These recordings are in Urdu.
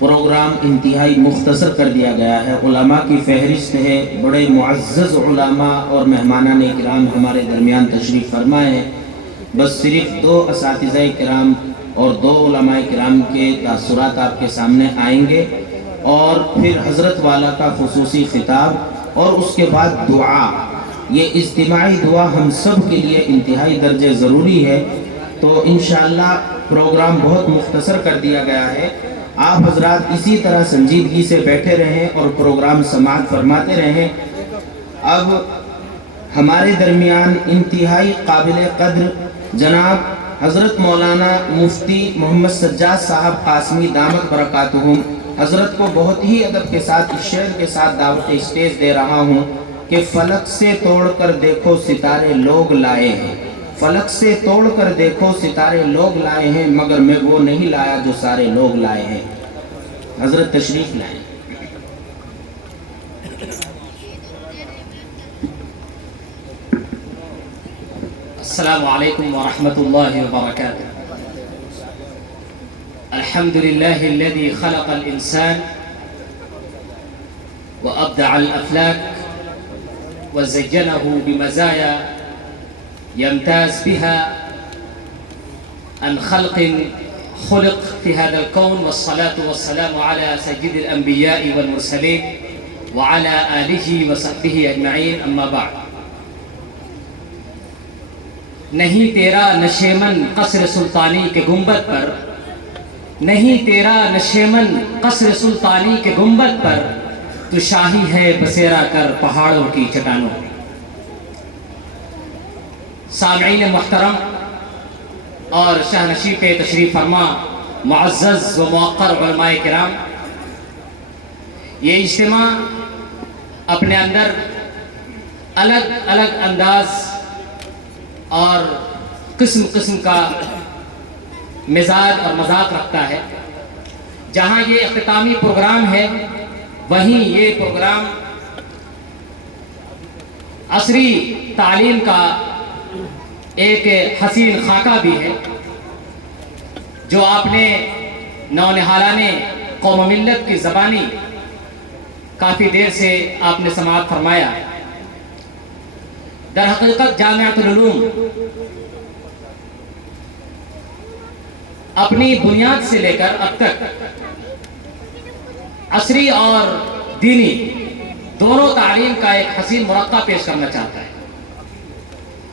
پروگرام انتہائی مختصر کر دیا گیا ہے۔ علماء کی فہرست ہے، بڑے معزز علماء اور مہمانان کرام ہمارے درمیان تشریف فرمائے ہیں۔ بس صرف 2 اساتذہ کرام اور 2 علماء کرام کے تاثرات آپ کے سامنے آئیں گے، اور پھر حضرت والا کا خصوصی خطاب، اور اس کے بعد دعا۔ یہ اجتماعی دعا ہم سب کے لیے انتہائی درجے ضروری ہے۔ تو انشاءاللہ پروگرام بہت مختصر کر دیا گیا ہے۔ آپ حضرات اسی طرح سنجیدگی سے بیٹھے رہیں اور پروگرام سماعت فرماتے رہیں۔ اب ہمارے درمیان انتہائی قابل قدر جناب حضرت مولانا مفتی محمد سجاد صاحب قاسمی دامت برکاتہم، حضرت کو بہت ہی ادب کے ساتھ اس شعر کے ساتھ دعوت اسٹیج دے رہا ہوں کہ فلک سے توڑ کر دیکھو ستارے لوگ لائے ہیں، فلک سے توڑ کر دیکھو ستارے لوگ لائے ہیں، مگر میں وہ نہیں لایا جو سارے لوگ لائے ہیں۔ حضرت تشریف لائیں۔ السلام علیکم ورحمۃ اللہ وبرکاتہ۔ الحمد للہ الذي خلق الانسان وابدع الافلاک وزینه بمزایا يمتاز بها عن خلق خلق في هذا الكون، والصلاة والسلام على سيد الأنبياء والمرسلين وعلى آله وصحبه أجمعين، أما بعد۔ نہیں تیرا نشیمن قصر سلطانی کے گنبد پر، نہیں تیرا نشیمن قصر سلطانی کے گنبد پر، تو شاہی ہے بسیرا کر پہاڑوں کی چٹانوں میں۔ سامعین محترم اور شاہ نشیب تشریف فرما معزز و موقر علماء کرام، یہ اجتماع اپنے اندر الگ الگ انداز اور قسم قسم کا مزاج اور مذاق رکھتا ہے۔ جہاں یہ اختتامی پروگرام ہے، وہیں یہ پروگرام عصری تعلیم کا ایک حسین خاکہ بھی ہے، جو آپ نے نونہالان قوم و ملت کی زبانی کافی دیر سے آپ نے سماعت فرمایا۔ در حقیقت جامعۃ العلوم اپنی بنیاد سے لے کر اب تک عصری اور دینی دونوں تعلیم کا ایک حسین مرقع پیش کرنا چاہتا ہے،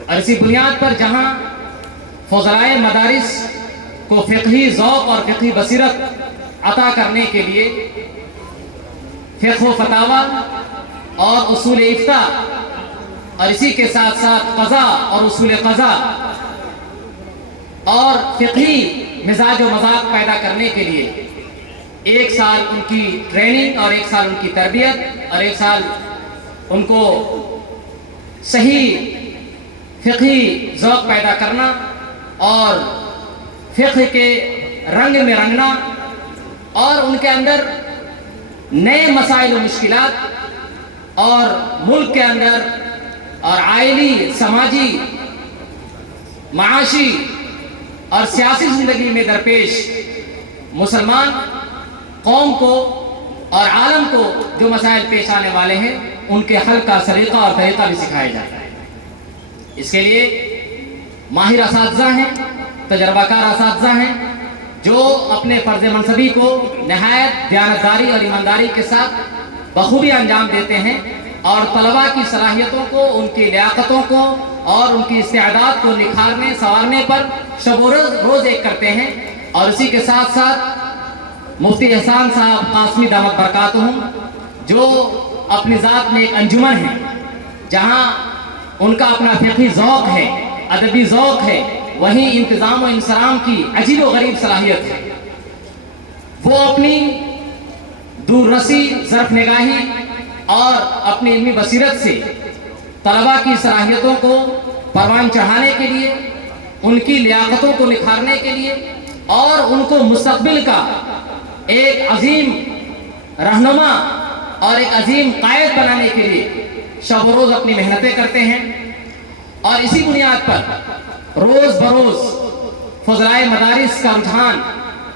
اور اسی بنیاد پر جہاں فضلائے مدارس کو فقہی ذوق اور فقہی بصیرت عطا کرنے کے لیے فقہ و فتاوی اور اصول افتاء، اور اسی کے ساتھ ساتھ قضاء اور اصول قضاء اور فقہی مزاج و مذاق پیدا کرنے کے لیے 1 سال ان کی ٹریننگ اور 1 سال ان کی تربیت اور 1 سال ان کو صحیح فقہی ذوق پیدا کرنا اور فقہ کے رنگ میں رنگنا، اور ان کے اندر نئے مسائل و مشکلات اور ملک کے اندر اور عائلی، سماجی، معاشی اور سیاسی زندگی میں درپیش مسلمان قوم کو اور عالم کو جو مسائل پیش آنے والے ہیں، ان کے حل کا سلیقہ اور طریقہ بھی سکھایا جاتا ہے۔ اس کے لیے ماہر اساتذہ ہیں، تجربہ کار اساتذہ ہیں، جو اپنے فرض منصبی کو نہایت دیانتداری اور ایمانداری کے ساتھ بخوبی انجام دیتے ہیں، اور طلباء کی صلاحیتوں کو، ان کی لیاقتوں کو اور ان کی استعداد کو نکھارنے سنوارنے پر شب و روز ایک کرتے ہیں۔ اور اسی کے ساتھ ساتھ مفتی احسان صاحب قاسمی دامت برکاتہم، جو اپنی ذات میں ایک انجمن ہے، جہاں ان کا اپنا فقہی ذوق ہے، ادبی ذوق ہے، وہیں انتظام و انصرام کی عجیب و غریب صلاحیت ہے۔ وہ اپنی دور رسی، ظرف نگاہی اور اپنی علمی بصیرت سے طلباء کی صلاحیتوں کو پروان چڑھانے کے لیے، ان کی لیاقتوں کو نکھارنے کے لیے اور ان کو مستقبل کا ایک عظیم رہنما اور ایک عظیم قائد بنانے کے لیے شب و روز اپنی محنتیں کرتے ہیں۔ اور اسی بنیاد پر روز بروز فضلائے مدارس کا رجحان